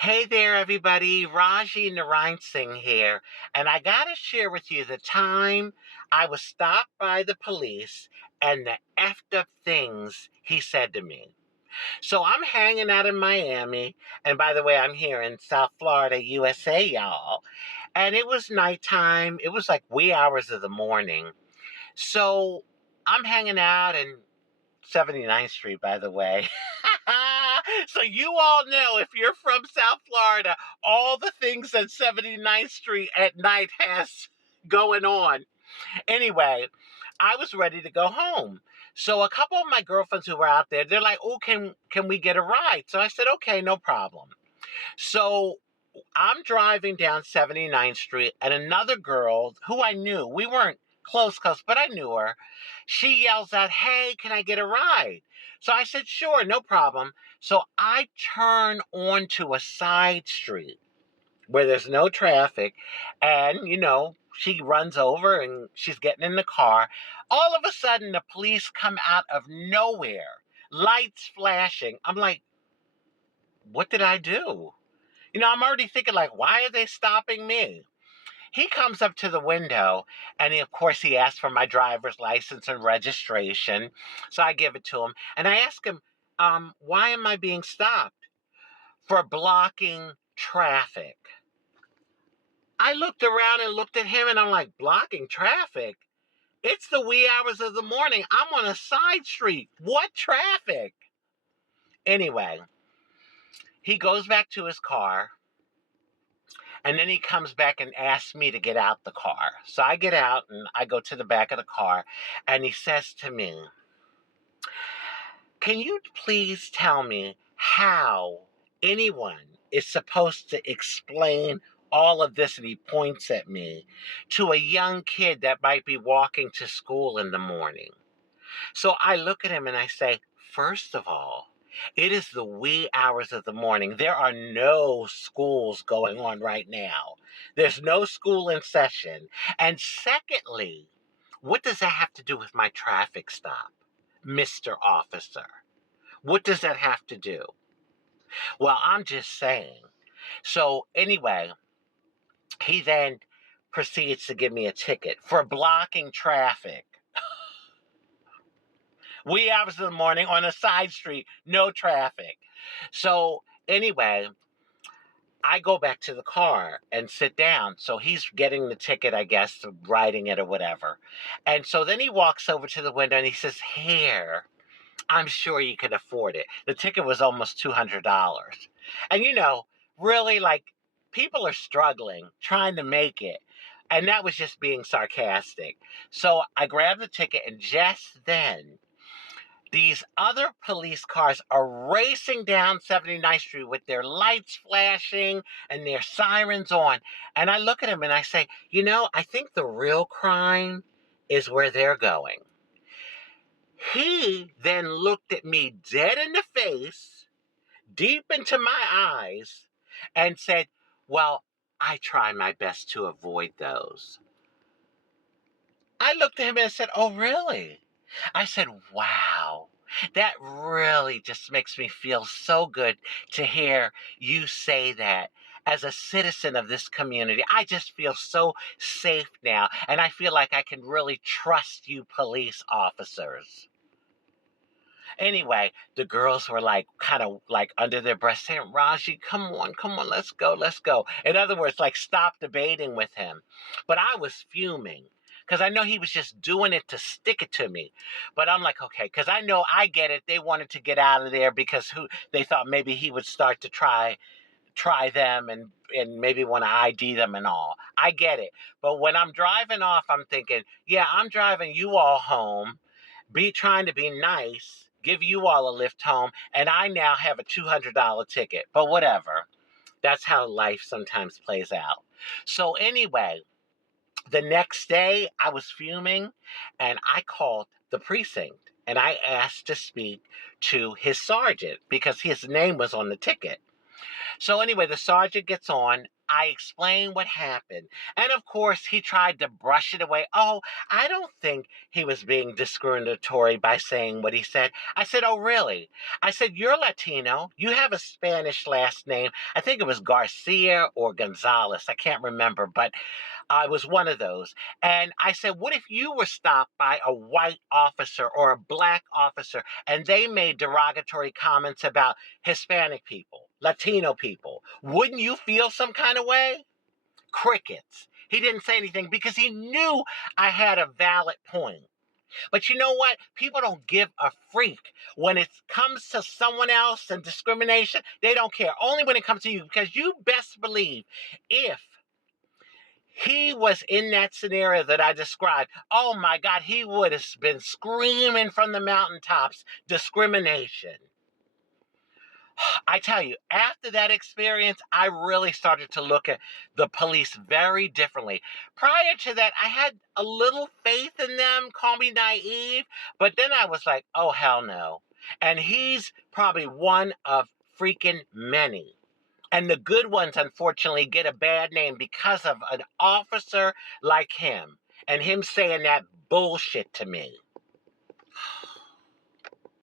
Hey there, everybody. Rajee Narinesingh here. And I got to share with you the time I was stopped by the police and the effed up things he said to me. So I'm hanging out in Miami. And by the way, I'm here in South Florida, USA, y'all. And it was nighttime. It was like wee hours of the morning. So I'm hanging out in 79th Street, by the way. So you all know, if you're from South Florida, all the things that 79th Street at night has going on. Anyway, I was ready to go home. So a couple of my girlfriends who were out there, they're like, "Oh, can we get a ride?" So I said, "Okay, no problem." So I'm driving down 79th Street, and another girl who I knew, we weren't close, but I knew her, she yells out, "Hey, can I get a ride?" So I said, "Sure, no problem." So I turn onto a side street where there's no traffic, and, she runs over and she's getting in the car. All of a sudden, the police come out of nowhere, lights flashing. I'm like, what did I do? I'm already thinking, like, why are they stopping me? He comes up to the window, and of course, he asks for my driver's license and registration. So I give it to him, and I ask him, why am I being stopped? For blocking traffic. I looked around and looked at him, and I'm like, blocking traffic? It's the wee hours of the morning. I'm on a side street. What traffic? Anyway, he goes back to his car. And then he comes back and asks me to get out the car. So I get out and I go to the back of the car. And he says to me, "Can you please tell me how anyone is supposed to explain all of this?" And he points at me, "to a young kid that might be walking to school in the morning." So I look at him and I say, "First of all, it is the wee hours of the morning. There are no schools going on right now. There's no school in session. And secondly, what does that have to do with my traffic stop, Mr. Officer? What does that have to do?" Well, I'm just saying. So anyway, he then proceeds to give me a ticket for blocking traffic. Wee hours of the morning on a side street, no traffic. So anyway, I go back to the car and sit down. So he's getting the ticket, I guess, writing it or whatever. And so then he walks over to the window and he says, "Here, I'm sure you can afford it." The ticket was almost $200. And really, like, people are struggling, trying to make it. And that was just being sarcastic. So I grabbed the ticket, and just then, these other police cars are racing down 79th Street with their lights flashing and their sirens on. And I look at him and I say, I think the real crime is where they're going. He then looked at me dead in the face, deep into my eyes, and said, "Well, I try my best to avoid those." I looked at him and said, "Oh, really?" I said, "Wow, that really just makes me feel so good to hear you say that. As a citizen of this community, I just feel so safe now, and I feel like I can really trust you police officers." Anyway, the girls were like, kind of like under their breath saying, "Raji, come on, let's go, let's go." In other words, like, stop debating with him. But I was fuming because I know he was just doing it to stick it to me. But I'm like, okay, because I know, I get it. They wanted to get out of there because they thought maybe he would start to try them and maybe want to ID them and all. I get it. But when I'm driving off, I'm thinking, yeah, I'm driving you all home, trying to be nice, give you all a lift home, and I now have a $200 ticket. But whatever. That's how life sometimes plays out. So anyway, the next day I was fuming, and I called the precinct and I asked to speak to his sergeant because his name was on the ticket. So anyway, the sergeant gets on. I explained what happened. And of course, he tried to brush it away. Oh, I don't think he was being discriminatory by saying what he said. I said, oh, really? I said, you're Latino. You have a Spanish last name. I think it was Garcia or Gonzalez. I can't remember, but I was one of those. And I said, what if you were stopped by a white officer or a black officer and they made derogatory comments about Hispanic people, Latino people? Wouldn't you feel some kind of way? Crickets. He didn't say anything because he knew I had a valid point. But you know what? People don't give a freak. When it comes to someone else and discrimination, they don't care. Only when it comes to you, because you best believe if he was in that scenario that I described, oh my God, he would have been screaming from the mountaintops, discrimination. I tell you, after that experience, I really started to look at the police very differently. Prior to that, I had a little faith in them, call me naive, but then I was like, oh, hell no. And he's probably one of freaking many. And the good ones, unfortunately, get a bad name because of an officer like him and him saying that bullshit to me.